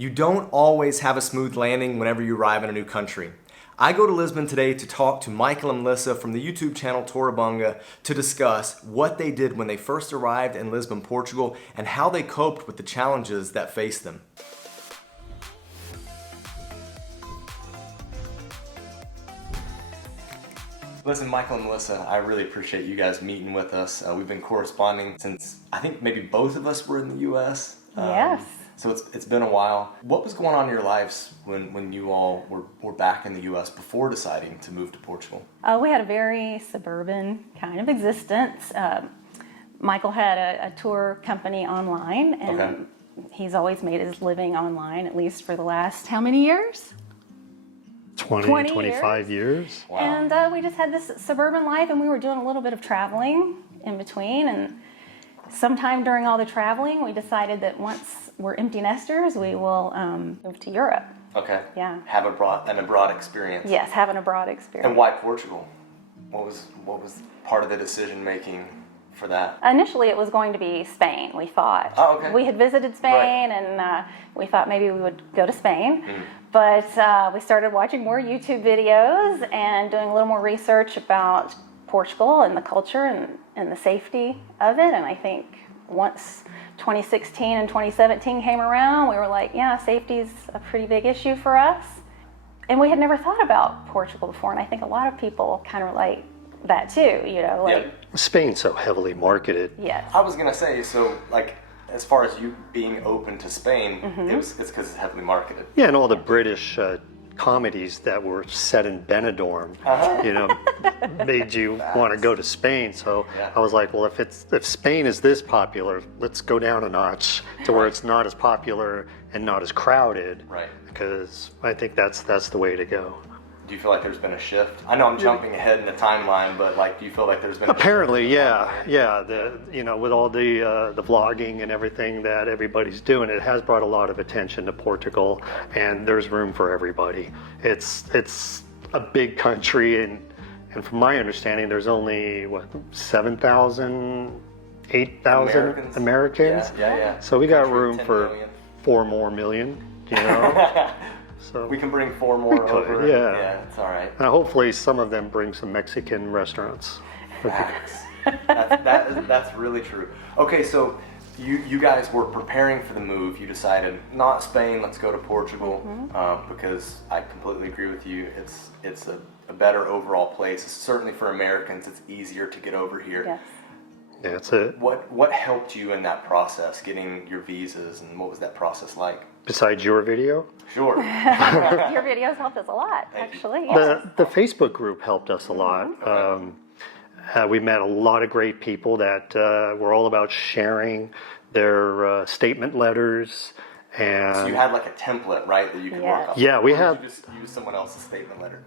You don't always have a smooth landing whenever you arrive in a new country. I go to Lisbon today to talk to Michael and Melissa from the YouTube channel Tourabunga to discuss what they did when they first arrived in Lisbon, Portugal, and how they coped with the challenges that faced them. Listen, Michael and Melissa, I really appreciate you guys meeting with us. We've been corresponding since, I think maybe both of us were in the U.S. Yes. So it's been a while. What was going on in your lives when you all were back in the U.S. before deciding to move to Portugal? We had a very suburban kind of existence. Michael had a tour company online, and he's always made his living online, at least for the last, how many years? 25 years. Wow. And we just had this suburban life, and we were doing a little bit of traveling in between. And sometime during all the traveling, we decided that once we're empty nesters, we will move to Europe. Okay. Yeah. Have an abroad experience. Yes, have an abroad experience. And why Portugal? What was part of the decision making for that? Initially, it was going to be Spain, we thought. Oh, okay. We had visited Spain, and we thought maybe we would go to Spain. But we started watching more YouTube videos and doing a little more research about Portugal and the culture and the safety of it. And I think once 2016 and 2017 came around, we were like, yeah, safety's a pretty big issue for us. And we had never thought about Portugal before, and I think a lot of people kind of like that too, you know, like. Yeah. Spain's so heavily marketed. Yes. I was gonna say, so like, as far as you being open to Spain, it's because it's heavily marketed. Yeah, and all the British comedies that were set in Benidorm, you know, made you want to go to Spain. So I was like, well, if Spain is this popular, let's go down a notch to where it's not as popular and not as crowded. Right. Because I think that's the way to go. Do you feel like there's been a shift? I know I'm jumping ahead in the timeline, but like, do you feel like there's been a Apparently, shift? yeah. With all the vlogging and everything that everybody's doing, it has brought a lot of attention to Portugal, and there's room for everybody. It's a big country, and from my understanding, there's only 7,000, 8,000 Americans. Yeah. So we got room 10 for million. 4 more million. You know. So we can bring 4 more over. Yeah, it's all right. And hopefully some of them bring some Mexican restaurants. That's really true. Okay, so you guys were preparing for the move. You decided not Spain, let's go to Portugal, because I completely agree with you. It's a better overall place. Certainly for Americans, it's easier to get over here. Yes. Yeah, that's it. What helped you in that process, getting your visas, and what was that process like? Besides your video? Sure. Your videos helped us a lot, actually. Yes. The Facebook group helped us a lot. We met a lot of great people that were all about sharing their statement letters. And So you had like a template, right, that you could work off? Yeah, we Or have. did you just use someone else's statement letter?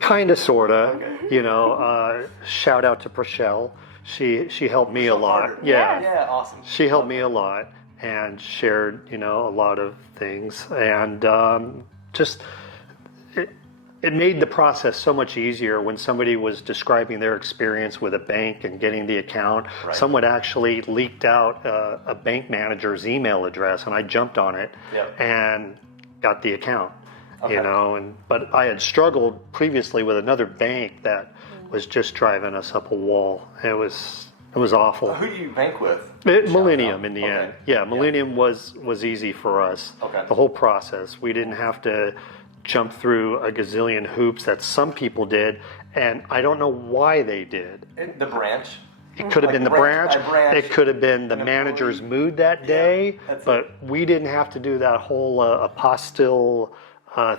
Kind of, sort of. You know, shout out to Prashel. She helped me a lot. Yeah, awesome. She helped me a lot and shared, a lot of things. And it made the process so much easier when somebody was describing their experience with a bank and getting the account. Right. Someone actually leaked out a bank manager's email address, and I jumped on it and got the account. But I had struggled previously with another bank that was just driving us up a wall. It was awful. Who do you bank with? Millennium in the end. Yeah, Millennium was easy for us. Okay. The whole process. We didn't have to jump through a gazillion hoops that some people did, and I don't know why they did. The branch? It could have been the branch. It could have been the manager's mood that day, but we didn't have to do that whole apostille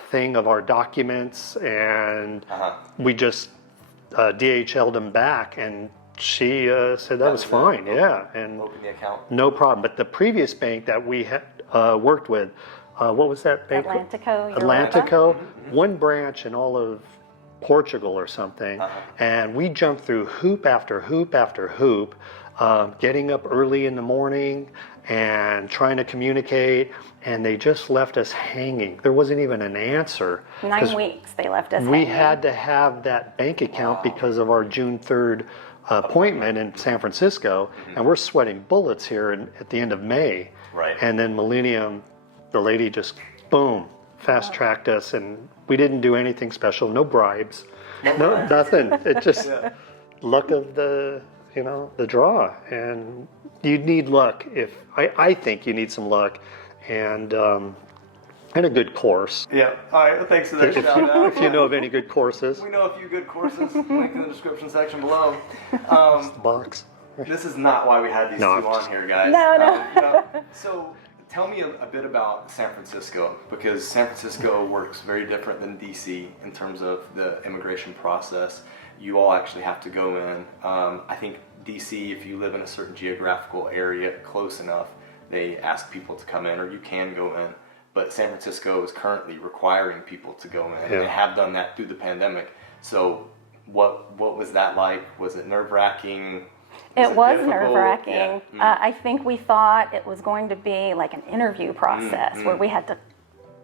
thing of our documents, and we just DHL'd them back, and she said that was fine. And open the account. No problem. But the previous bank that we had worked with, what was that bank? Atlantico. One branch in all of Portugal or something, and we jumped through hoop after hoop after hoop, getting up early in the morning and trying to communicate, and they just left us hanging. There wasn't even an answer. 9 weeks they left us We hanging. had to have that bank account because of our June 3rd appointment in San Francisco, and we're sweating bullets here at the end of May. Right. And then Millennium the lady just, boom, fast-tracked us, and we didn't do anything special, no bribes, no nothing. It just luck of the, the draw. And you need luck. I think you need some luck, and a good course. Yeah. All right. Well, thanks for that shout out. If you know of any good courses. We know a few good courses. Link in the description section below. Box. This is not why we had these two on here, guys. No. So tell me a bit about San Francisco, because San Francisco works very different than DC in terms of the immigration process. You all actually have to go in. I think DC, if you live in a certain geographical area close enough, they ask people to come in, or you can go in. But San Francisco is currently requiring people to go in. Yeah. They have done that through the pandemic. So what was that like? Was it nerve-wracking? It was nerve-wracking. Yeah. I think we thought it was going to be like an interview process where we had to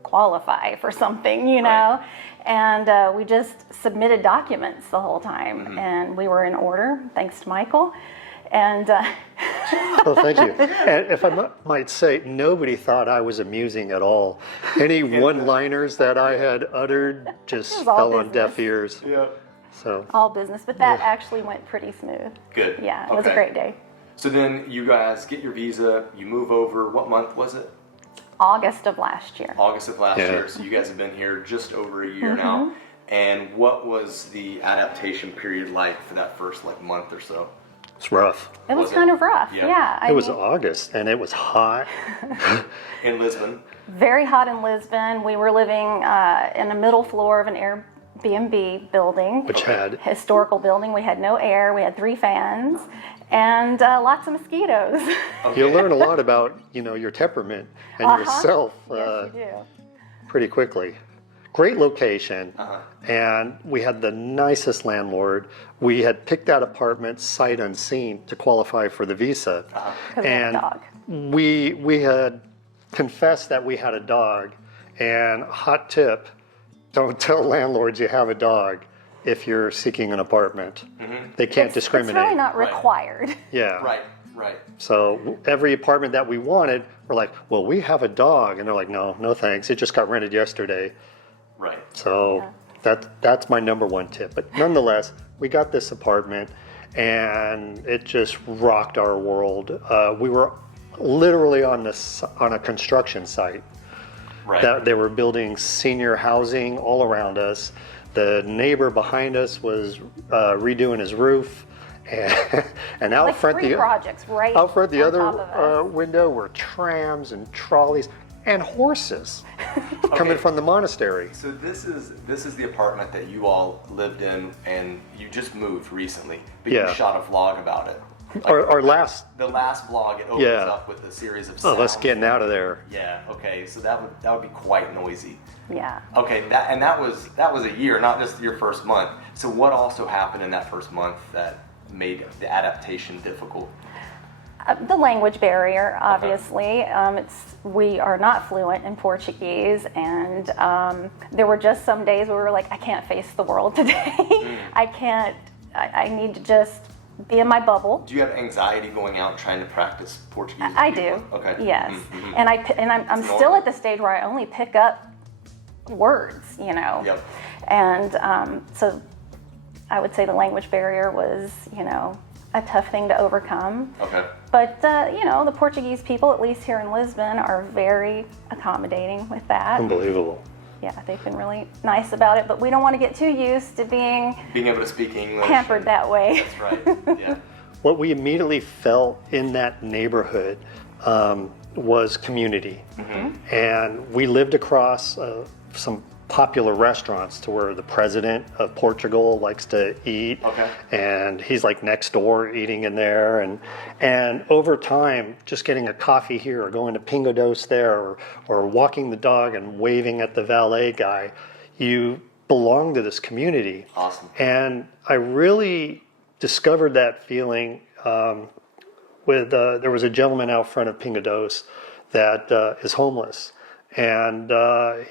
qualify for something, Right. And we just submitted documents the whole time, and we were in order, thanks to Michael. And Oh, thank you. And if I might say, nobody thought I was amusing at all. Any one-liners that I had uttered just fell on deaf ears. Yeah. So all business, but that actually went pretty smooth. Good. Yeah, it was a great day. So then you guys get your visa, you move over. What month was it? August of last year. August of last Yeah. year. So you guys have been here just over a year now. And what was the adaptation period like for that first month or so? it's rough. It was Was it? kind of rough. Yeah. Yeah. It was August, and it was hot. In Lisbon. Very hot in Lisbon. We were living in the middle floor of an Airbnb building. Which had Historical building. We had no air. We had 3 fans and lots of mosquitoes. you'll learn a lot about your temperament and yourself Yes, you do. pretty quickly. Great location, and we had the nicest landlord. We had picked that apartment sight unseen to qualify for the visa, 'Cause we had a dog. we had confessed that we had a dog. And hot tip: don't tell landlords you have a dog if you're seeking an apartment. They can't discriminate. It's really not Right. required. Yeah. Right. So every apartment that we wanted, we're like, well, we have a dog, and they're like, no thanks. It just got rented yesterday. Right. So that's my number one tip. But nonetheless, we got this apartment, and it just rocked our world. We were literally on a construction site. Right. That they were building senior housing all around us. The neighbor behind us was redoing his roof, and out Like front 3 projects right out front the on top of other us. window were trams and trolleys and horses coming from the monastery. So this is the apartment that you all lived in, and you just moved recently, but Yeah. you shot a vlog about it. Our last, The last vlog, it opens Yeah. up with a series of oh, sounds. let's getting out of there. Yeah. Okay. So that would be quite noisy. Yeah. Okay. That was a year, not just your first month. So what also happened in that first month that made the adaptation difficult? The language barrier, obviously. We are not fluent in Portuguese, and there were just some days where we were like, I can't face the world today. I need to just be in my bubble. Do you have anxiety going out and trying to practice Portuguese? with I people? do. Okay. Yes. Mhm. And I'm It's still normal. at the stage where I only pick up words, Yep. And so I would say the language barrier was, a tough thing to overcome. Okay. But, the Portuguese people, at least here in Lisbon, are very accommodating with that. Unbelievable. Yeah, they've been really nice about it, but we don't want to get too used to being Being able to speak English. pampered that way. That's right. Yeah. What we immediately felt in that neighborhood was community. And we lived across some popular restaurants to where the president of Portugal likes to eat. Okay. And he's like next door eating in there. And over time, just getting a coffee here or going to Pingo Doce there or walking the dog and waving at the valet guy, you belong to this community. Awesome. And I really discovered that feeling there was a gentleman out front of Pingo Doce that is homeless. And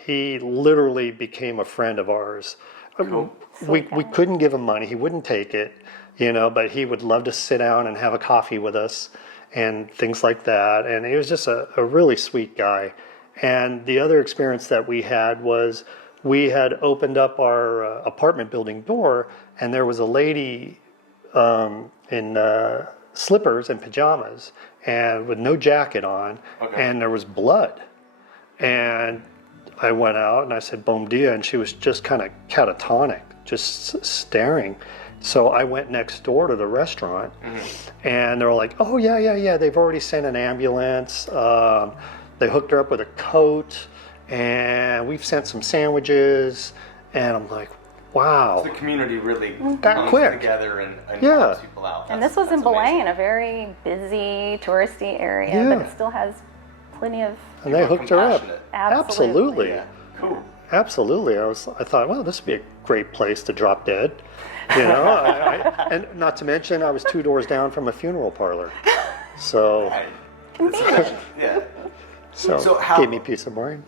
he literally became a friend of ours. Cool. We couldn't give him money. He wouldn't take it, but he would love to sit down and have a coffee with us and things like that. And he was just a really sweet guy. And the other experience that we had was we had opened up our apartment building door, and there was a lady in slippers and pajamas and with no jacket on, and there was blood. And I went out and I said, "Bom dia," and she was just kind of catatonic, just staring. So I went next door to the restaurant, and they were like, "Oh, yeah, they've already sent an ambulance. They hooked her up with a coat, and we've sent some sandwiches." And I'm like, wow. So the community really that comes quick together and Yeah. helps people out. And this was in Blaine, a very busy, touristy area, but it still has plenty of... And they hooked her up. Absolutely. Yeah. Cool. Absolutely. I thought, well, this would be a great place to drop dead. You know, and not to mention, I was 2 doors down from a funeral parlor. So, Convenient. Yeah. so how, gave me peace of mind.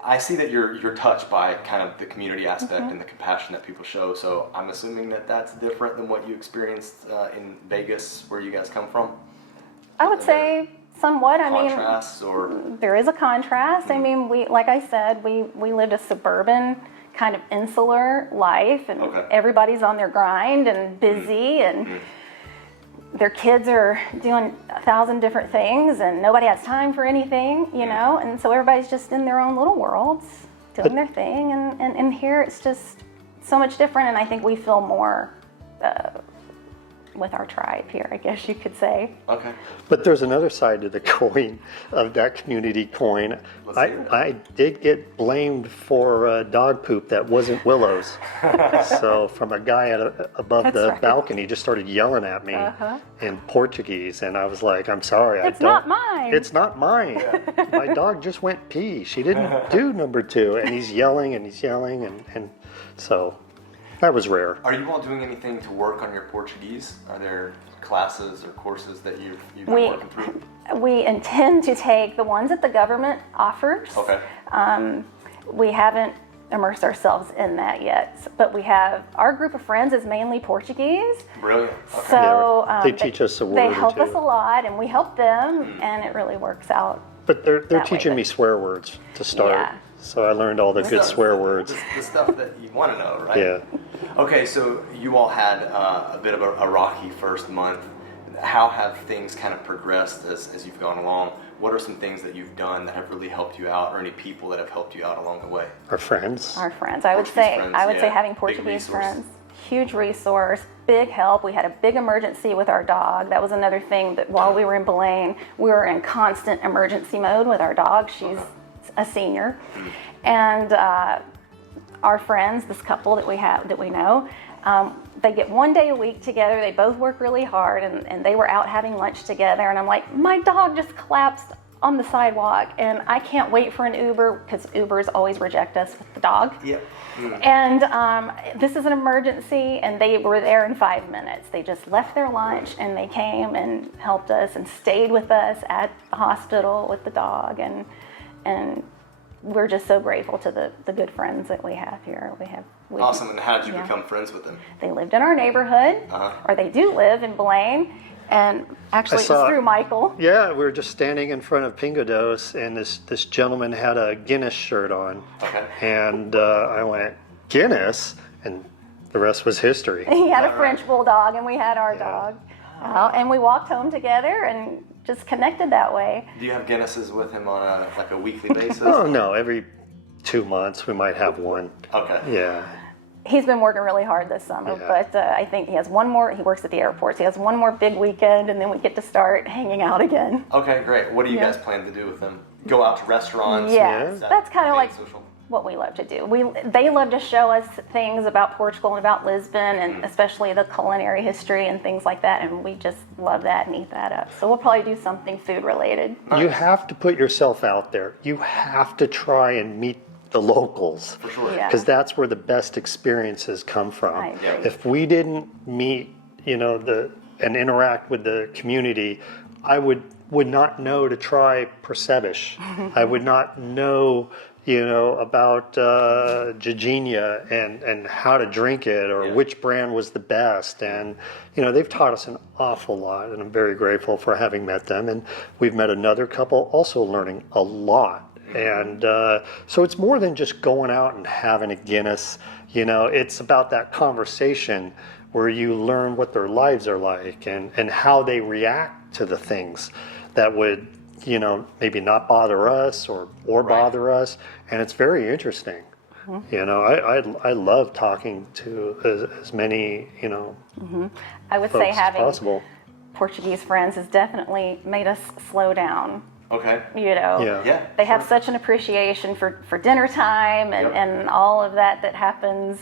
I see that you're touched by kind of the community aspect and the compassion that people show. So I'm assuming that that's different than what you experienced in Vegas, where you guys come from. I would say somewhat. Contrasts, or there is a contrast. I mean, like I said, we lived a suburban kind of insular life, and everybody's on their grind and busy, and their kids are doing 1,000 different things, and nobody has time for anything, you know, and so everybody's just in their own little worlds doing their thing, and here it's just so much different, and I think we feel more with our tribe here, I guess you could say. Okay. But there's another side to the coin, of that community coin. I did get blamed for dog poop that wasn't Willow's. So from a guy above the balcony just started yelling at me in Portuguese, and I was like, "I'm sorry, it's not mine. It's not mine. My dog just went pee. She didn't do number 2." And he's yelling and and so that was rare. Are you all doing anything to work on your Portuguese? Are there classes or courses that you've been working through? We intend to take the ones that the government offers. Okay. We haven't immersed ourselves in that yet, but we have, our group of friends is mainly Portuguese. Brilliant. Okay. So they teach us a word They or help two. us a lot, and we help them, and it really works out. But they're teaching me swear words to start. Yeah. So I learned all the good swear words. The stuff that you want to know, right? Yeah. Okay, so you all had a bit of a rocky first month. How have things kind of progressed as you've gone along? What are some things that you've done that have really helped you out, or any people that have helped you out along the way? Our friends. Our friends. I would say having Portuguese friends, huge resource, big help. We had a big emergency with our dog. That was another thing that while we were in Blaine, we were in constant emergency mode with our dog. She's a senior, and our friends, this couple that we know, they get 1 day a week together. They both work really hard, and they were out having lunch together, and I'm like, my dog just collapsed on the sidewalk, and I can't wait for an Uber, because Ubers always reject us with the dog. Yep. And this is an emergency, and they were there in 5 minutes. They just left their lunch, and they came and helped us and stayed with us at the hospital with the dog, and we're just so grateful to the good friends that we have here. Awesome. And how did you become friends with them? They lived in our neighborhood, or they do live in Blaine, and actually it was through Michael. Yeah, we were just standing in front of Pingodos, and this gentleman had a Guinness shirt on. Okay. And I went, "Guinness?" And the rest was history. He had a French bulldog, and we had our dog. And we walked home together and just connected that way. Do you have Guinnesses with him on a weekly basis? Oh, no, every 2 months we might have one. Okay. Yeah. He's been working really hard this summer, but I think he has one more. He works at the airport, so he has one more big weekend, and then we get to start hanging out again. Okay, great. What do you guys plan to do with them? Go out to restaurants? Yes, that's kind of like social? what we love to do. They love to show us things about Portugal and about Lisbon, and especially the culinary history and things like that, and we just love that and eat that up. So we'll probably do something food related. Nice. You have to put yourself out there. You have to try and meet the locals. For sure. Because that's where the best experiences come from. I agree. If we didn't meet, and interact with the community, I would not know to try percebish. I would not know, about Giginia and how to drink it, or which brand was the best. And, they've taught us an awful lot, and I'm very grateful for having met them. And we've met another couple also learning a lot. And so it's more than just going out and having a Guinness. It's about that conversation where you learn what their lives are like and how they react to the things that would, maybe not bother us or bother us. And it's very interesting. I love talking to as many, I would say having Portuguese friends has definitely made us slow down. Okay. They have such an appreciation for dinner time and all of that happens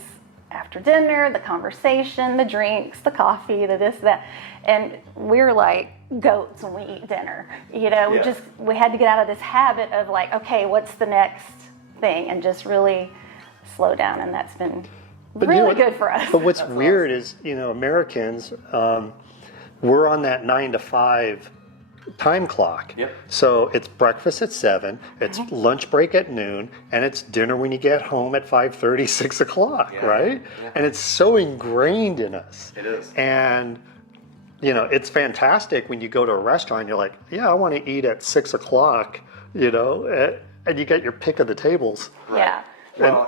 after dinner, the conversation, the drinks, the coffee, the this, that. And we're like goats when we eat dinner. We had to get out of this habit of like, okay, what's the next thing? And just really slow down. And that's been really good for us. But what's weird is, Americans, we're on that 9 to 5 time clock. Yep. So it's breakfast at 7, it's lunch break at noon, and it's dinner when you get home at 5:30, 6 o'clock, right? Yeah. And it's so ingrained in us. It is. And, it's fantastic when you go to a restaurant and you're like, yeah, I want to eat at 6 o'clock, and you get your pick of the tables. Right. Yeah.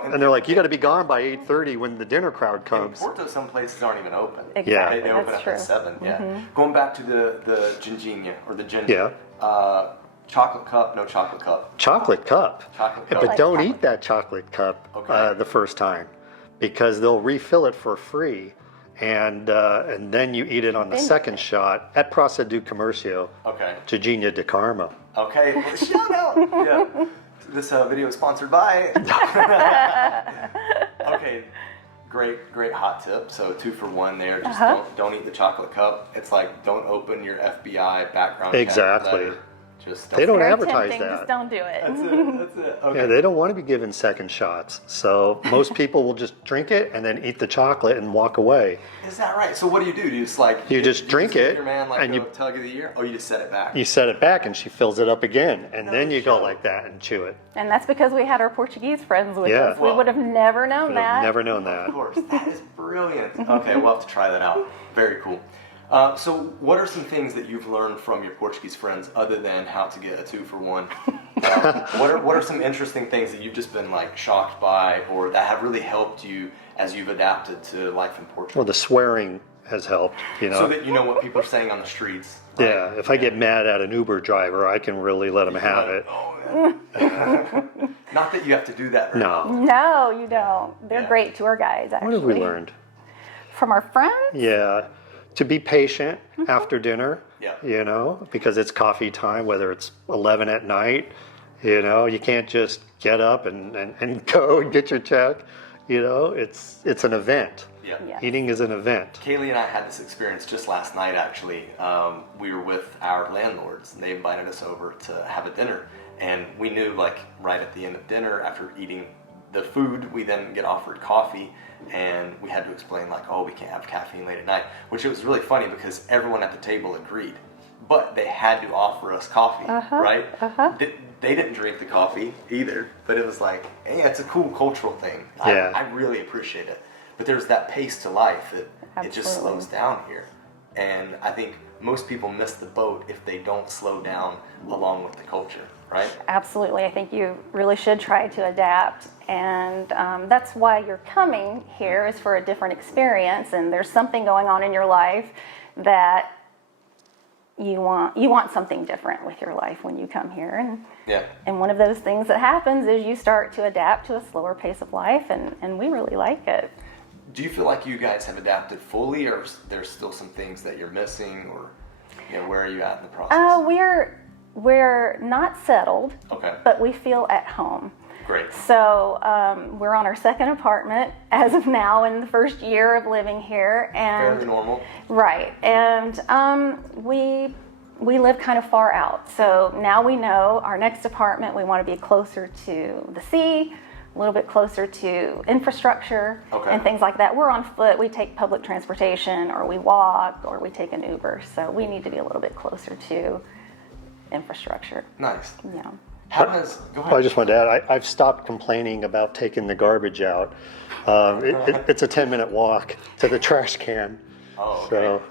And they're like, you got to be gone by 8:30 when the dinner crowd comes. In Porto, some places aren't even open. Exactly. Yeah. They open up at 7. Yeah. Going back to the ginginia or the ginger. Yeah. Chocolate cup, no chocolate cup. Chocolate cup. Chocolate cup. But don't eat that chocolate cup the first time, because they'll refill it for free, and then you eat it on the second shot at Praça do Comércio. Okay. Giginia de Carmo. Okay. Shout out. Yeah. This video is sponsored by. Okay, great hot tip. So 2 for 1 there. Just don't eat the chocolate cup. It's like don't open your FBI background check letter. Just they don't Very advertise tempting, that. Just don't do it. That's it. Okay. Yeah, they don't want to be given second shots. So most people will just drink it and then eat the chocolate and walk away. Is that right? So what do? Do you just like you just drink it your man like and you tug of the ear? Oh, you just set it back. You set it back and she fills it up again, and then you go like that and chew it. And that's because we had our Portuguese friends with us. Well, we would have never known that. Never known that. Of course, that is brilliant. Okay, we'll have to try that out. Very cool. So what are some things that you've learned from your Portuguese friends other than how to get a 2 for 1? What are some interesting things that you've just been like shocked by, or that have really helped you as you've adapted to life in Portugal? Well, the swearing has helped, So that you know what people are saying on the streets. Right? Yeah, if I get mad at an Uber driver, I can really let him have it. Oh, man. Not that you have to do that. Right? No, you don't. They're great tour guides, actually. What have we learned? From our friends? Yeah. To be patient after dinner, Yeah. Because it's coffee time, whether it's 11 at night, you can't just get up and go and get your check, it's an event. Yeah. Yeah. Eating is an event. Kalie and I had this experience just last night, actually. We were with our landlords, and they invited us over to have a dinner. And we knew, like, right at the end of dinner, after eating the food, we then get offered coffee. And we had to explain, like, oh, we can't have caffeine late at night. Which it was really funny because everyone at the table agreed. But they had to offer us coffee, right? They didn't drink the coffee either. But it was like, hey, it's a cool cultural thing. Yeah. I really appreciate it. But there's that pace to life that it just slows down here. And I think most people miss the boat if they don't slow down along with the culture, right? Absolutely. I think you really should try to adapt. And that's why you're coming here, is for a different experience. And there's something going on in your life that you want something different with your life when you come here. And one of those things that happens is you start to adapt to a slower pace of life, and we really like it. Do you feel like you guys have adapted fully, or there's still some things that you're missing, or where are you at in the process? We're not settled, but we feel at home. Great. So we're on our second apartment as of now in the first year of living here, and very normal. Right, and we live kind of far out. So now we know our next apartment, we want to be closer to the sea, a little bit closer to infrastructure and things like that. We're on foot, we take public transportation, or we walk, or we take an Uber. So we need to be a little bit closer to infrastructure. Nice. Yeah. How does, go ahead. I just wanted to add, I've stopped complaining about taking the garbage out. It's a 10-minute walk to the trash can. Oh, okay. So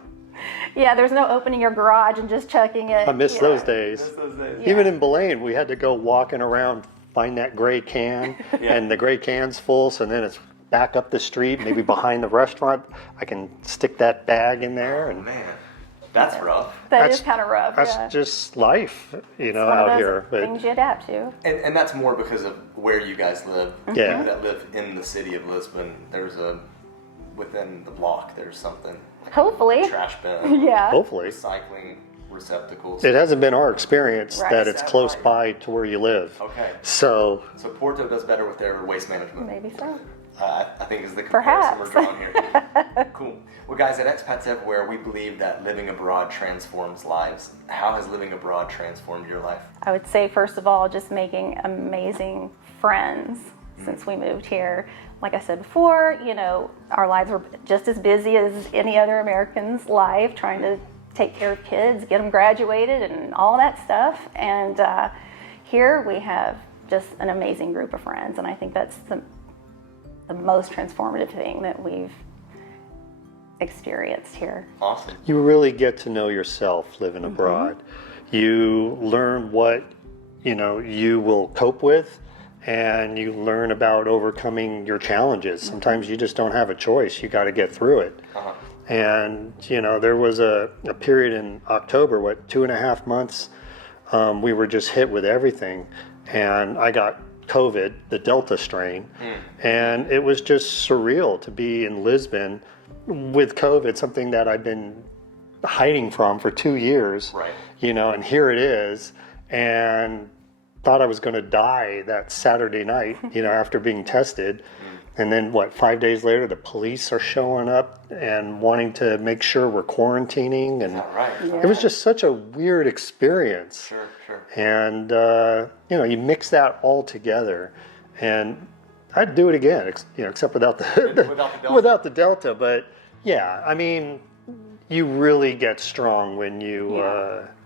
Yeah, there's no opening your garage and just chucking it. I miss those days. Yeah. Even in Belaine, we had to go walking around, find that gray can, and the gray can's full, so then it's back up the street, maybe behind the restaurant. I can stick that bag in there. And Man, that's rough. That is kind of rough. That's Yeah. just life, you know, One of out those here. But things you adapt to. And that's more because of where you guys live. Yeah. People that live in the city of Lisbon, within the block, there's something. Like Hopefully. A trash bin. Yeah. hopefully. Recycling receptacles. It hasn't been our experience Right. that it's Is that close right? by to where you live. Okay. So, So Porto does better with their waste management. Maybe so. I think is the comparison Perhaps. we're drawing here. Cool. Well, guys, at Expats Everywhere, we believe that living abroad transforms lives. How has living abroad transformed your life? I would say, first of all, just making amazing friends since we moved here. Like I said before, you know, our lives were just as busy as any other American's life, trying to take care of kids, get them graduated, and all that stuff. And here we have just an amazing group of friends, and I think that's the most transformative thing that we've experienced here. Awesome. you really get to know yourself living abroad. You learn what, you know, you will cope with, and you learn about overcoming your challenges. Sometimes you just don't have a choice. You got to get through it. Uh-huh. And, you know, there was a period in October, 2.5 months, we were just hit with everything. And I got COVID, the Delta strain. And it was just surreal to be in Lisbon with COVID, something that I've been hiding from for 2 years. Right. You know, and here it is. And thought I was going to die that Saturday night, you know, after being tested. And then 5 days later, the police are showing up and wanting to make sure we're quarantining. And All right. it was just such a weird experience. Sure, sure. And, you know, you mix that all together. And I'd do it again, you know, except without the, without the Delta. But yeah, I mean, you really get strong when you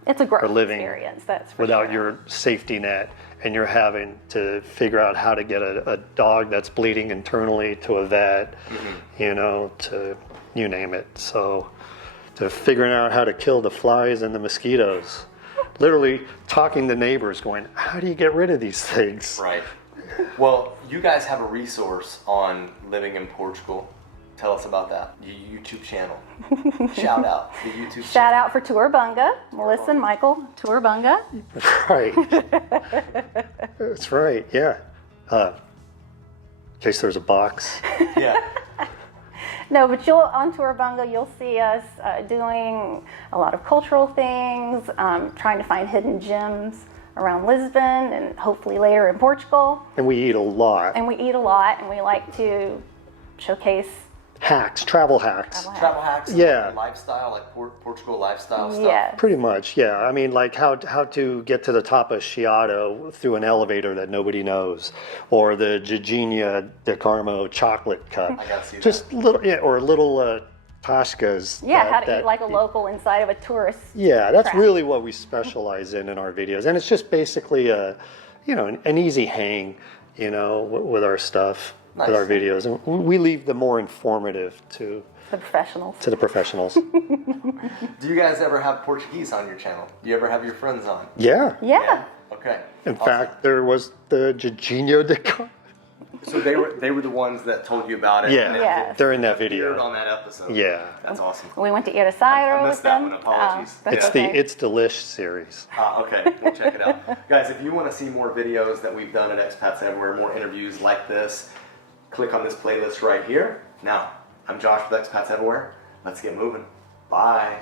It's a growth are living experience, that's for without sure. your safety net, and you're having to figure out how to get a dog that's bleeding internally to a vet, you know, to you name it. So to figuring out how to kill the flies and the mosquitoes, literally talking to neighbors going, how do you get rid of these things? Right. Well, you guys have a resource on living in Portugal. Tell us about that. Your YouTube channel. Shout out the YouTube Shout out for Tourabunga, Melissa and Michael, Tourabunga. Right. That's right, yeah. In case there's a box. Yeah. No, but on Tourabunga, you'll see us doing a lot of cultural things, trying to find hidden gems around Lisbon and hopefully later in Portugal. And we eat a lot. And we eat a lot, and we like to showcase Hacks, travel hacks. Travel hacks. Yeah. Like lifestyle, like Portugal lifestyle stuff. Yes. Pretty much, yeah. I mean, like how to get to the top of Chiado through an elevator that nobody knows, or the Gigina de Carmo chocolate cup. I gotta see Just that. little, yeah, or little Tashkas. Yeah, how to eat like a local inside of a tourist. Yeah, that's trap. really what we specialize in our videos, and it's just basically a, you know, an easy hang, you know, with our stuff. Nice. With our videos, and we leave the more informative to The professionals. the professionals. Do you guys ever have Portuguese on your channel? Do you ever have your friends on? Yeah. Yeah. Okay. In Awesome. fact, there was the Gigino de Carmo. So they were the ones that told you about it. Yeah, and Yeah. they're in that appeared video. on that episode. Yeah. That's awesome. We went to Irasairo I with missed that them. one. Apologies. That's It's okay. the It's Delish series. Okay, we'll check it out. Guys, if you want to see more videos that we've done at Expats Everywhere, more interviews like this, click on this playlist right here. Now, I'm Josh with Expats Everywhere. Let's get moving. Bye.